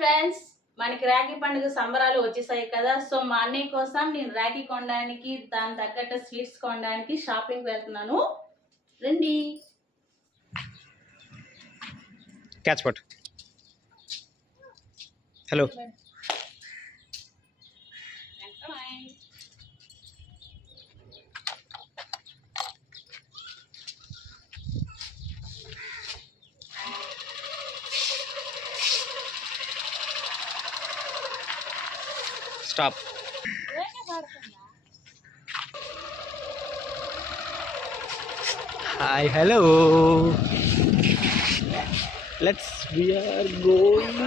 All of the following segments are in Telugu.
ఫ్రెండ్స్ మనకి రాఖీ పండుగ సంబరాలు వచ్చేసాయి కదా. సో మా అన్నయ్య కోసం నేను రాఖీ కొనడానికి దాని తగ్గట్టు స్వీట్స్ కొనడానికి షాపింగ్ వెళ్తున్నాను. రండి. Catch hello. Stop hi hello let's we are going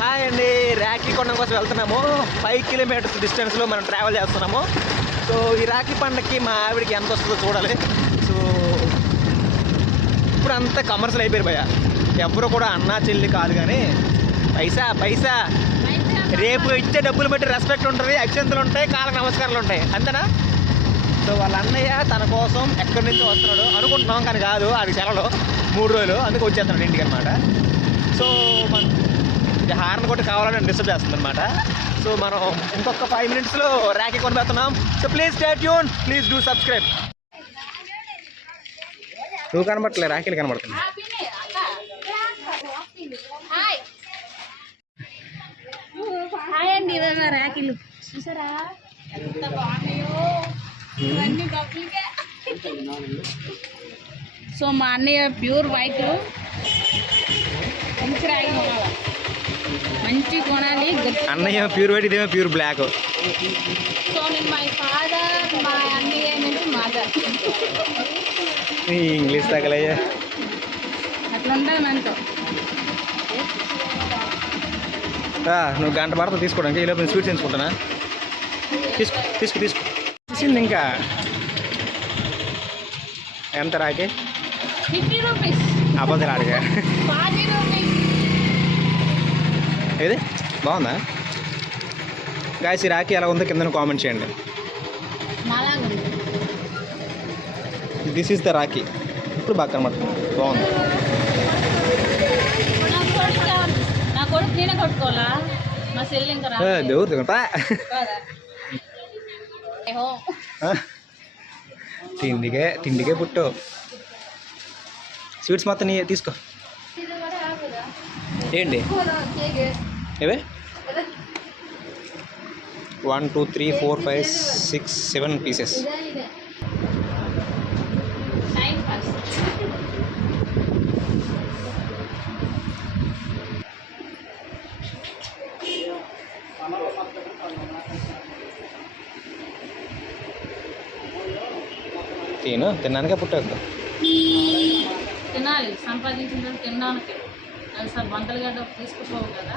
hi అండి రాఖీ కొండ కోసం వెళ్తున్నాము. ఫైవ్ కిలోమీటర్స్ డిస్టెన్స్లో మనం ట్రావెల్ చేస్తున్నాము. సో ఈ రాఖీ పండగకి మా ఆవిడకి ఎంత వస్తుందో చూడాలి. సో ఇప్పుడు అంతా కమర్షియల్ అయిపోయారు భయ్యా. ఎవరు కూడా అన్నా చెల్లి కాదు కానీ పైసా పైసా. రేపు ఇచ్చే డబ్బులు బట్టి రెస్పెక్ట్ ఉంటుంది అక్షంతలు ఉంటాయి కాళ్ళ నమస్కారాలు ఉంటాయి. అంతేనా? సో వాళ్ళ అన్నయ్య తన కోసం ఎక్కడి నుంచో వస్తున్నాడు. అనుకుంటున్నాం కానీ కాదు అది సెలవులు మూడు రోజులు. అందుకు వచ్చేస్తున్నాడు ఇంటికి అనమాట సో మన ఇది హార్న్ కొట్టి కావాలని డిస్టర్బ్ చేస్తుంది అనమాట సో మనం ఇంకొక ఫైవ్ మినిట్స్లో ర్యాకీ కొనిపెడుతున్నాం. సో ప్లీజ్ స్టేట్ యూన్ ప్లీజ్ డూ సబ్స్క్రైబ్ నువ్వు కనబడట్లే రాఖీలు కనబడుతున్నాయి హాయ్ హాయ్ అండి ఇవే రాఖీలు. చూసారా? ఎంత బాగున్నాయో. ఇవన్నీ డబ్బులకే. సో మా అన్నయ్య ప్యూర్ వైట్. మంచి రాగి కొనాలి? మంచి కొనాలి అన్నయ్య ప్యూర్ వైట్ ఇదేమో ప్యూర్ బ్లాక్. సో నేను మై ఫాదర్ మా అన్నయ్య అనేది మదర్ ఇంగ్లీష్ తగలయ్యా. అట్లా ఉంటుంది మనతో. నువ్వు గంట పడతా తీసుకోవడానికి. ఈలోపు నేను స్వీట్స్ ఎంచుకుంటానా తీసుకో తీసుకో తీసుకో. తీసింది ఇంకా. ఎంత రాకి? Forty rupees. ఏది? బాగుందా? గాయస్ ఈ రాఖీ ఎలా ఉందో కింద కామెంట్ చేయండి. This is the rakhi. ఇప్పుడు బాగా కనబడుతుంది. బాగుంది. నా కొడుకు నేనే కొట్టుకోవాలా? దేవుడు తింటా? ఏహో. తిండికే తిండికే పుట్టు. స్వీట్స్ మొత్తం నీ తీసుకో. ఏంటి? ఏవే? One two three four five six seven pieces time pass. తిను తిన్నానికే పుట్టావు తినాలి. సంపాదించిన తర్వాత తినడానికి అది సార్ బంతలు గడ్డ తీసుకుపోవు కదా.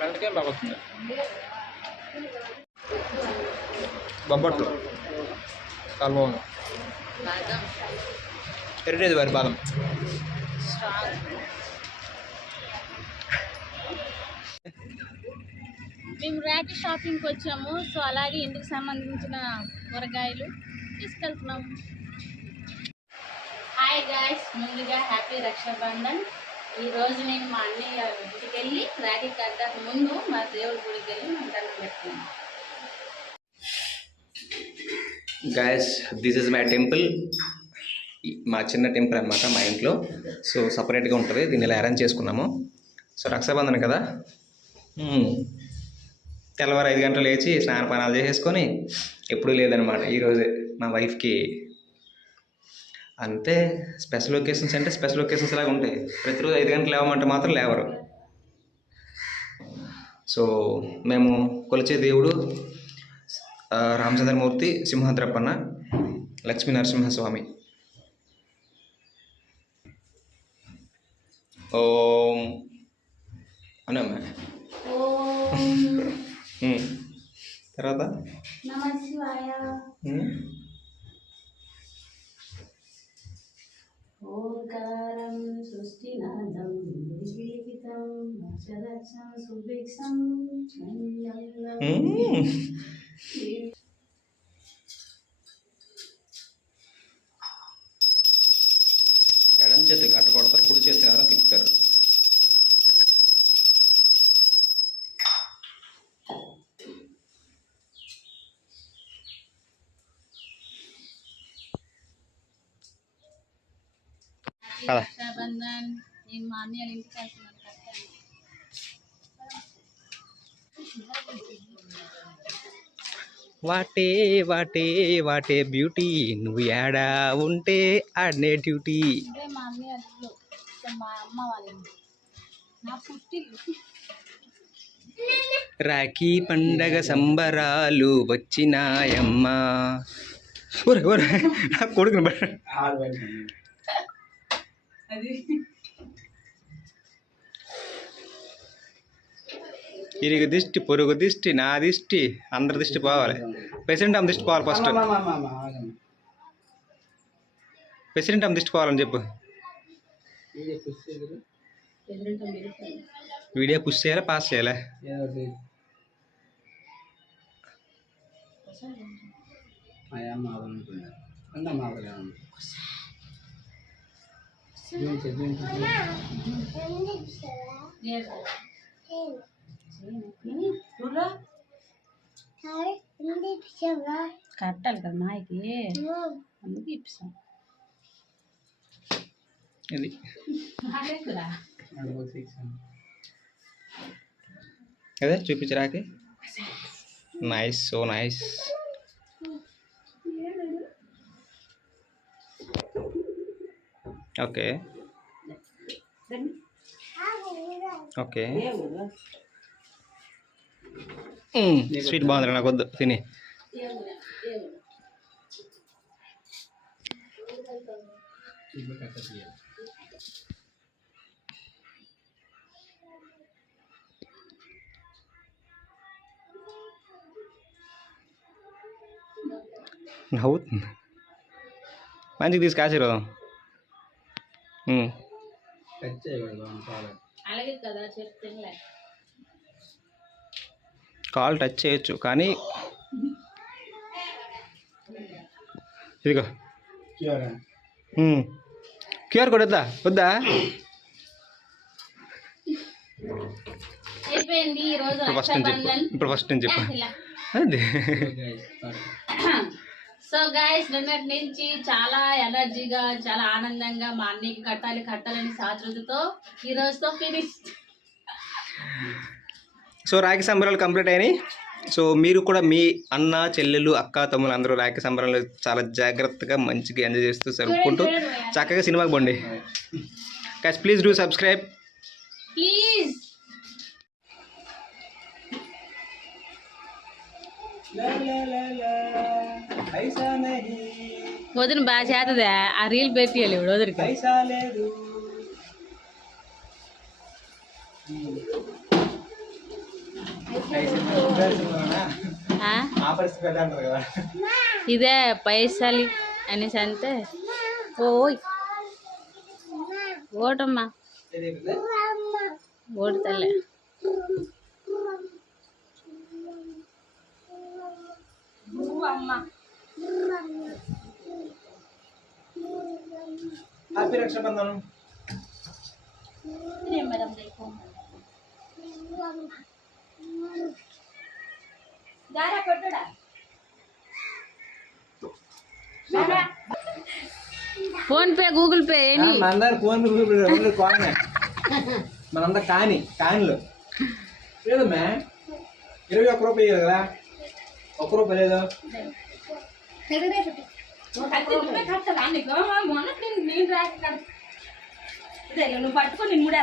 బెండకాయ బాగా వస్తుంది. బొబ్బట్లు చాలా బాగుంది. బాగా హెరిటేజ్ వారి బాదం. మేము ర్యాకి షాపింగ్కి వచ్చాము. సో అలాగే ఇంటికి సంబంధించిన కూరగాయలు తీసుకెళ్తున్నాము హాయ్ గాయస్ ముందుగా హ్యాపీ రక్షాబంధన్. ఈ రోజు నేను మా అన్నయ్య ఇంటికి వెళ్ళి రాఖీ కట్టక ముందు మా దేవుడి గుడికి వెళ్ళి మేము దండం పెట్టుకున్నాం. Guys this is my temple. మా చిన్న టెంపుల్ అనమాట మా ఇంట్లో. సో సపరేట్గా ఉంటుంది. దీన్ని ఇలా అరేంజ్ చేసుకున్నాము. సో రక్షాబంధన్ కదా? తెల్లవారు ఐదు గంటలు లేచి స్నానపానాలు చేసేసుకొని ఎప్పుడూ లేదనమాట ఈరోజే మా వైఫ్కి అంతే. స్పెషల్ లొకేషన్స్ అంటే స్పెషల్ లొకేషన్స్ లాగా ఉంటాయి. ప్రతిరోజు ఐదు గంటలు లేవమంటే మాత్రం లేవరు. సో మేము కొలిచే దేవుడు రామచంద్రమూర్తి సింహద్రప్పన్న లక్ష్మీ నరసింహస్వామి ఓం. అనమ్మా తర్వాత? ఓంకారం సృష్టినాథం జీవితం అక్షరక్షం సుభిక్షం ఎడం చేతి అట్ట కొడతారు కుడి చేతి ఎవరో తిప్పుతారు. What a what a what a beauty. నువ్వు ఏడా ఉంటే ఆడనే డ్యూటీ. రాఖీ పండగ సంబరాలు వచ్చినాయమ్మా. నా కొడుకుని బ- అది. ఇరుగు దిష్టి పొరుగు దిష్టి నా దిష్టి అందరి దిష్టి పోవాలి. ప్రెసిడెంట్ ఆమె దిష్టి పోవాలి ఫస్ట్ ప్రెసిడెంట్ ఆమె దిష్టి పోవాలని చెప్పు. వీడియో పుష్ చేయాలా పాస్ చేయాలా? కట్టాలి కదా మాయకి అందుకు ఇప్పిస్తాం ఇది అదేకురా అదే చూపించు rakhi nice so nice okay okay sweet బాగుంది నాకు వద్దు తిని నవ్వుతుంది మంచిగా తీసుకు ఆశీర్వాదం ఉమ్. అలాగే కదా చెప్తే కాల్ టచ్ చేయొచ్చు కానీ ఇదిగో. క్యూఆర్ కోడ్ వద్దా? వద్దా ఇప్పుడు ఫస్ట్ నుంచి ఇప్పుడు ఫస్ట్ నుంచి చెప్పు. ఇలా అది. సో గాయస్ నిన్నటి నుంచి చాలా ఎనర్జీగా చాలా ఆనందంగా మా అన్నయ్యకి కట్టాలి కట్టాలని సాతృతతో ఈ రోజుతో ఫినిష్ సో రాఖీ సంబరాలు కంప్లీట్ అయినాయి. సో మీరు కూడా మీ అన్న చెల్లెలు అక్క తమ్ములు అందరూ రాఖీ సంబరాలు చాలా జాగ్రత్తగా మంచిగా ఎంజాయ్ చేస్తూ జరుపుకుంటూ చక్కగా సినిమాకి పోండి. Guys please do subscribe please వదిన బాగా చేతదా ఆ రీల్ పెట్టియాలి ఇప్పుడు వదిలికి ఆ? ఇదే పైసలు అనేసి అంతే ఓయ్ ఓటమ్మా ఓటు తల్లే హ్యాపీ రక్షాబంధనం ఫోన్ పే గూగుల్ పే ఎన్ని మనందరం ఫోన్ కాయిన్ మనందరం కాని కాయిన్లు. లేదమ్మా ఇరవై ఒక్క రూపాయి కదా? ఒక్క రూపాయి లేదు. నువ్వు పట్టుకొని నేను కూడా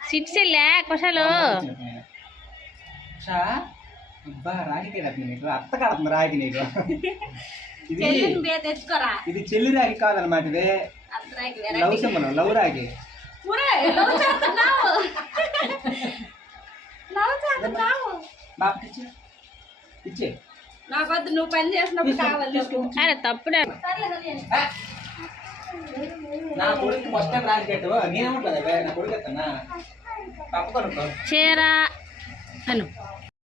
సిట్స్ వెళ్ళా కొషాలు ఉషా, అబ్బా రాగి నీకు? అత్త కడుతుంది రాగి నీకు? ఇది తెచ్చుకోరా? ఇది చెల్లి రాగి కాదనమాట ఇది. లవ్ సింబల్ లవ్ రాగి. ఇచ్చే నాకొద్దు నువ్వు పని చేసినప్పుడు కావాలి అరే తప్పుడే. నా కొడుకు ఫస్ట్ టైం రాగి కట్టు నేనేమంటా నా కొడుకు చీర. అను.